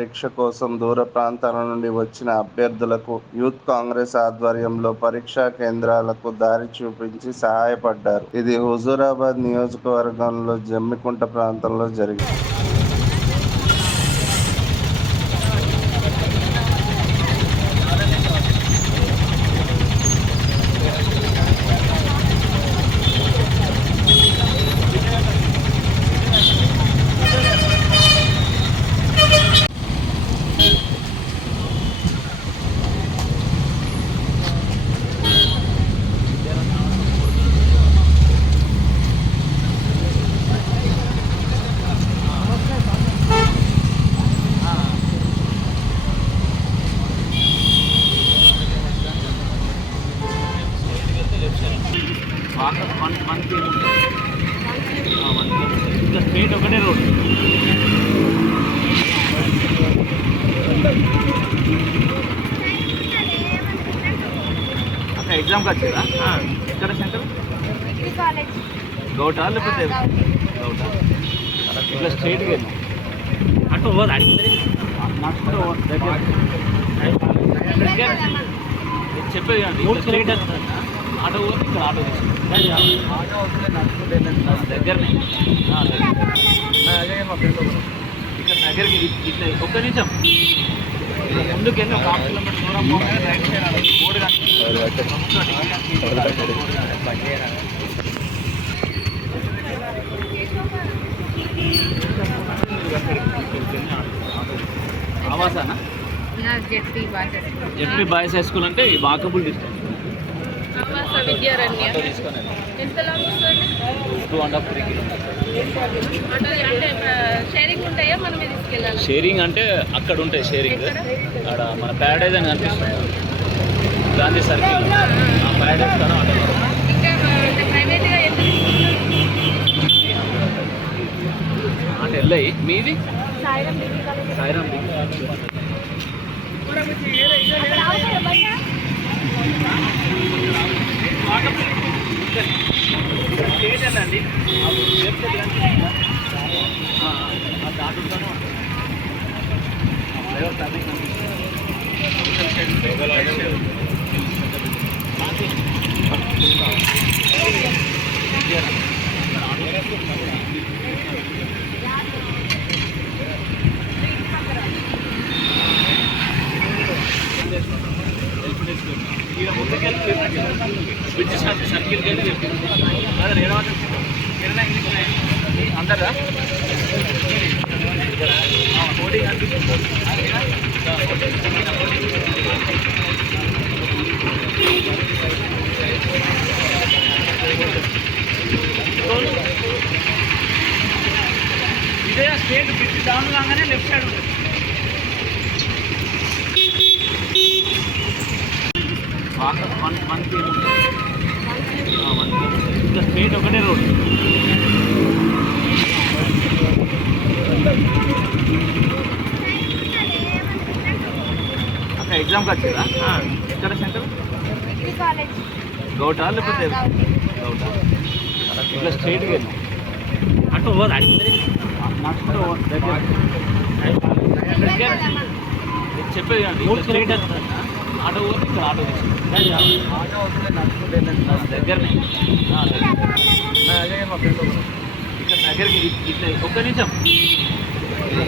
పరీక్ష కోసం దూర ప్రాంతాల నుండి వచ్చిన అభ్యర్థులకు యూత్ కాంగ్రెస్ ఆధ్వర్యంలో పరీక్షా కేంద్రాలకు దారి చూపించి సహాయపడ్డారు. ఇది హుజూరాబాద్ నియోజకవర్గంలో జమ్మికుంట ప్రాంతంలో జరిగింది. వన్ కిలోమీటర్ ఇంకా స్ట్రేట్ ఒకటే రోడ్ అక్కడ ఎగ్జామ్కి వచ్చారా ఎక్కడ సెంటర్ గౌటా లేకపోతే గౌటా ఇట్లా స్ట్రేట్గా వెళ్ళాం అటు పోదు అడిగి నడుచుకుంటూ దగ్గర చెప్పేది స్ట్రేట్ ఆటో పోతే ఇక్కడ ఆటో దగ్గరనే. ఆ, దగ్గర. ఇక్కడ దగ్గరికి ఇ- ఇట్లా ఒక్క నిమిషం. ఇట్లా ముందుకు వెళ్ళి ఒక హాఫ్ కిలోమీటర్ దూరం పోగానే రైట్ సైడ్ అది బోర్డు కనిపిస్తుంది. ఆవాసానా జెడ్పీ బాయ్స్ హై స్కూల్. అంటే వాకబుల్ డిస్టెన్స్ ఆవాస విద్యారణ్య. ఎంత లాంగ్ షేరింగ్ ఉంటాయా? మనమే తీసుకెళ్ళాలి? షేరింగ్ అంటే అక్కడ ఉంటాయి షేరింగ్. అక్కడ మన ప్యారడైజ్ అని కనిపిస్తుంది. గాంధీ సర్కిల్. ఆ ప్యారడైజ్ ఇంకా అంటే వెళ్ళాయి మీది? సాయిరం డిగ్రీ కాలేజ్ సాయిరామ్ అక్కడ ఆగుతారా బయట స్టేట్ అండి బ్రిడ్జ్ సర్కిల్కి వెళ్ళి చెప్పింది అందరా ఇదే స్టేట్ బ్రిడ్జ్ డౌన్ కాగానే లెఫ్ట్ సైడ్ ఉంటుంది one one one kilometre straight ఒకటే రోడ్. అక్కడ ఎగ్జామ్కి వచ్చారా ఎక్కడ సెంటర్? గౌటా లేకపోతే గౌటా. ఇట్లా స్ట్రేట్గా వెళ్ళాం. అటు పోదు అడిగి నడుచుకుంటూ దగ్గర. చెప్పేది స్ట్రేట్ ఆటో పోతే ఇక్కడ ఆటో దగ్గరనే. ఇక్కడ దగ్గరికి ఇట్లా ఒక్క నిమిషం.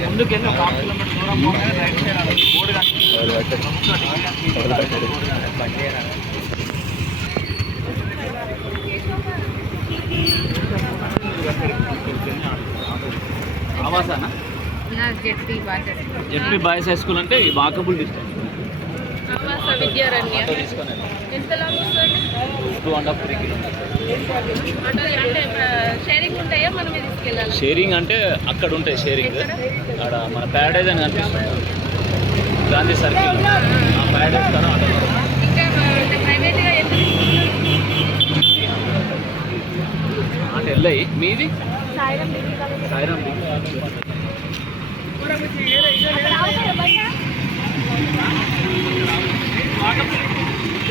ముందుకు వెళ్ళి ఒక హాఫ్ కిలోమీటర్ దూరం పోగానే రైట్ సైడ్ అది బోర్డు కనిపిస్తుంది. ఆవాసానా? ZP boys high school. అంటే వాకబుల్ డిస్టెన్స్ ఆవాస విద్యారణ్య. ఎంత లాంగ్ వస్తుంది? టూ అండ్ హాఫ్ త్రీ అంటే షేరింగ్ ఉంటాయా? మనమే తీసుకెళ్ళాలి? షేరింగ్ అంటే అక్కడ ఉంటాయి షేరింగ్. అక్కడ మన ప్యారడైజ్ అని కనిపిస్తుంది. గాంధీ సర్కిల్. ఆ ప్యారడైజ్ ఇంకా అంటే వెళ్ళాయి మీది? సాయిరం డిగ్రీ కాలేజ్ సాయిరామ్ అక్కడ ఆగుతారా బయట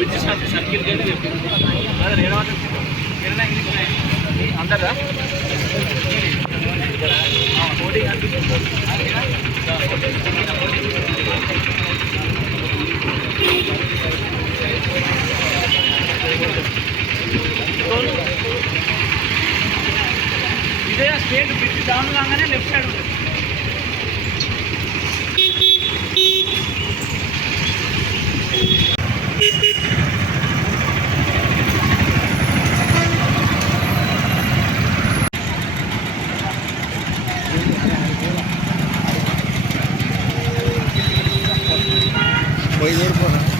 బ్రిడ్జ్ సర్కిల్ వెళ్ళి అందరా 回音不懂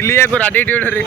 चिल्ली है को राडी ड्यूड रे